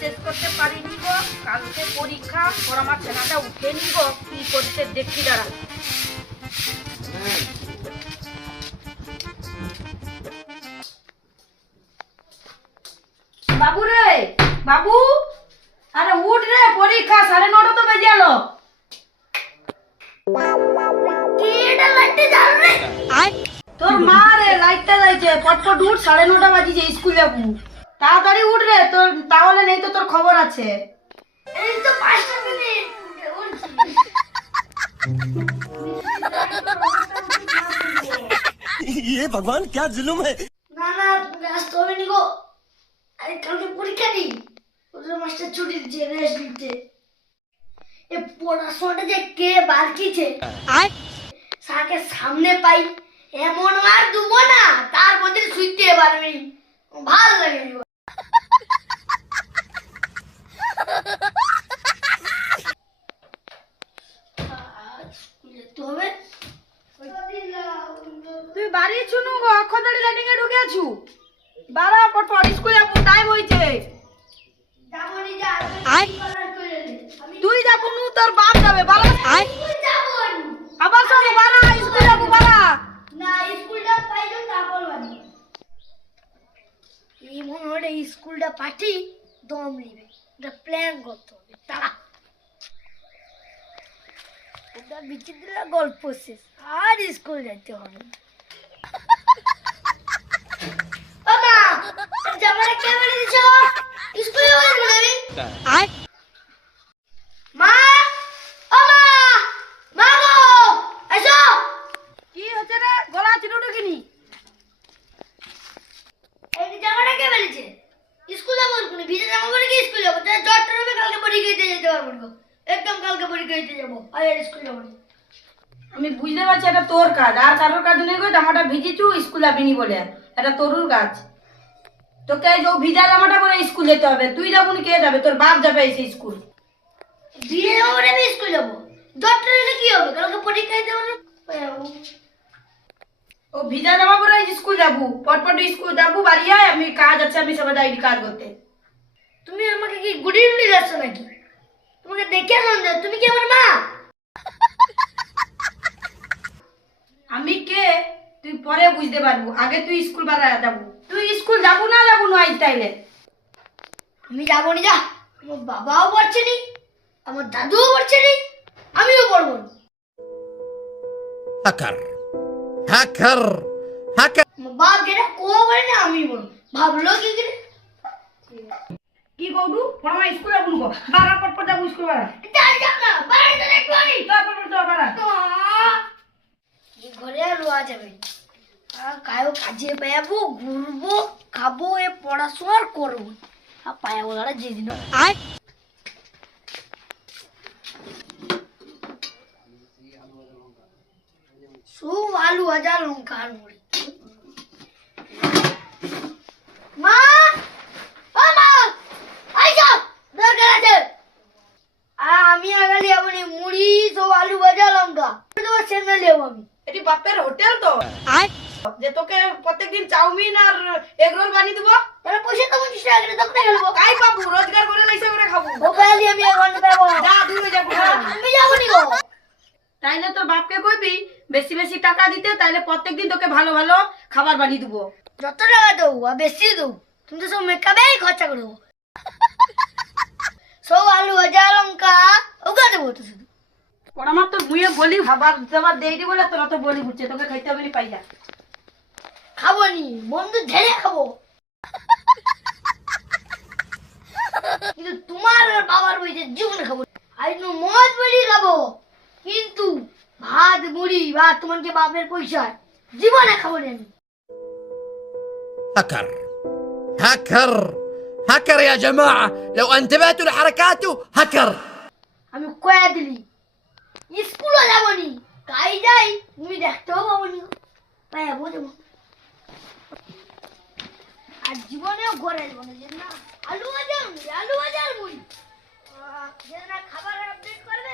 শেষ করতে পারিনি গো। কালকে পরীক্ষা ওর আমার ছেলেটা উঠেনি গো। কি করতে দেখি দাঁড়া। বাবু রে বাবু। আরে উঠ রে পরীক্ষা সাড়ে নটা তো বেজে গেল তোর মা রে লাইটটা যাইছে পটপট উঠ সাড়ে নটা বাজিছে স্কুল। যাব তাড়াতাড়ি উঠ রে তোর তাহলে নেই তো তোর খবর আছে এই তো পাঁচটা মিনিট উঠছি। ये भगवान क्या जुल्म है না না তুমি আসতে হবে নি গো আরে কালকে পরীক্ষা নেই ওদের মাস্টার ছুটি দিচ্ছে রেস্ট নিচ্ছে এ পড়াশোনাটা যে কে বারকিছে সাকে সামনে পাই এমন মার দুবো না তার মধ্যে শুইতে পারবি ভাল লাগে তুই বাড়ি ছুনু গো? অক্ষদাড়ি লাইটিং এ ঢুকে আছু? বাড়া পটপট স্কুল যাব টাইম হইছে তুই যাব নু তোর বাপ যাবে স্কুল আবার সব বাড়া স্কুল যাব বাড়া না স্কুলটা পাইলো তারপর এই মনে স্কুলটা পাঠি দম নিবে। এটা প্ল্যান করতে হবে তারা বিচিত্র গল্প শেষ। আর স্কুল যেতে হবে না। ও মা জামাটা কে বেড়ে দিছ স্কুলে যাব না আমি মা ও মা মা গো এসো কি হচ্ছে রে গলা চিরুটো কিনি এই জামাটা কে বেরিয়েছে স্কুল যাব কোনো ভিজে জামা পরে কি যাব হবে কালকে পরীক্ষা দিতে যেতে পারব না। একদম কালকে পরীক্ষা দিতে যাব আর স্কুল যাব আমি বুঝতে পারছি এটা তোর কাজ আর কারোর কাজ নেই গো জামাটা ভিজিছু স্কুল যাবিনি বলে। এটা তোরুর কাজ। তোকে এই যে ভিজা জামাটা পরে স্কুল যেতে হবে তুই যাব কে যাবে? তোর বাপ যাবে এসে স্কুল। ভিজে পরে আমি স্কুল যাব। জ্বরটা হলে কি হবে? কালকে পরীক্ষা দিতে না? ও ভিজা জামা পরে স্কুল যাব পটপট স্কুল যাব বাড়ি আয় আমি কাজ আছে আমি সবাই যাইনি কাজ করতে। তুমি আমাকে কি গুড়ি গুড়ি যাচ্ছ নাকি? তোমাকে দেখে সন্দেহ তুমি কি আমার মা? আমি কে? তুই পরে বুঝতে পারব। আগে তুই স্কুল বাড়া যাব। তুই স্কুল যাব না যাব না আজ তাইলে আমি যাব না যা। আমার বাবাও পড়ছে নি। আমার দাদুও পড়ছে নি। আমিও পড়ব হ্যাকার। হ্যাকার। হ্যাকার। বাবা যেটা কো বলে না আমি বল ভাবলো কি করে? কৌটু পড়া স্কুল যাব গো বাড়া পটপট যাব স্কুল যাই যাও না তো দেখব আমি এই ঘরে আর রোয়া যাবে। আর কায়ও কাজে পাবো ঘুরবো খাব এ পড়াশোনা আর করব। আর পায়া বলাটা যেদিন সব আলু ভাজা লঙ্কা আর মুড়ি মা ও মা আইসো দরকার আছে আর আমি আগালি আপনি মুড়ি সব লঙ্কা তোমার সেন্না নেব আমি। এটি বাপের হোটেল তো। যে তোকে প্রত্যেকদিন চাউমিন আর এগ রোল বানিয়ে দেবো। তাহলে পয়সা তো পঁচিশ টাকা করে দোকানে গেলবো তাই পাবো রোজগার করে লাইসে করে খাব। মোবাইল আমি এক ঘণ্টা পাবো যা দূরে যাব আমি যাব নি গো। তাইলে তোর বাপকে কইবি বেশি বেশি টাকা দিতে তাইলে প্রত্যেকদিন তোকে ভালো ভালো খাবার বানিয়ে দেবো। যত টাকা দেবো আর বেশি দেবো তুমি তো সব মেকআপেই খরচা করে দেবো। সব আলু ভাজা লঙ্কা ওগুলো দেবো তো শুধু ওরা মাত্র মুয়ে কিন্তু তোমার বাবার বইতে জীবনে খাব আজ খাব কিন্তু ভাত মুড়ি বা তোমাকে বাপের পয়সা জীবনে খাব না আমি। هكر هكر هكر يا جماعة لو انتبهتوا আমি কয়ে দিলি? স্কুলও যাব নি তাই যাই, তুমি দেখতেও পাবো নি তাই যাব আর জীবনেও ঘরে যাব না আলু বাজার আলু বাজার বলি খাবার আপডেট করবে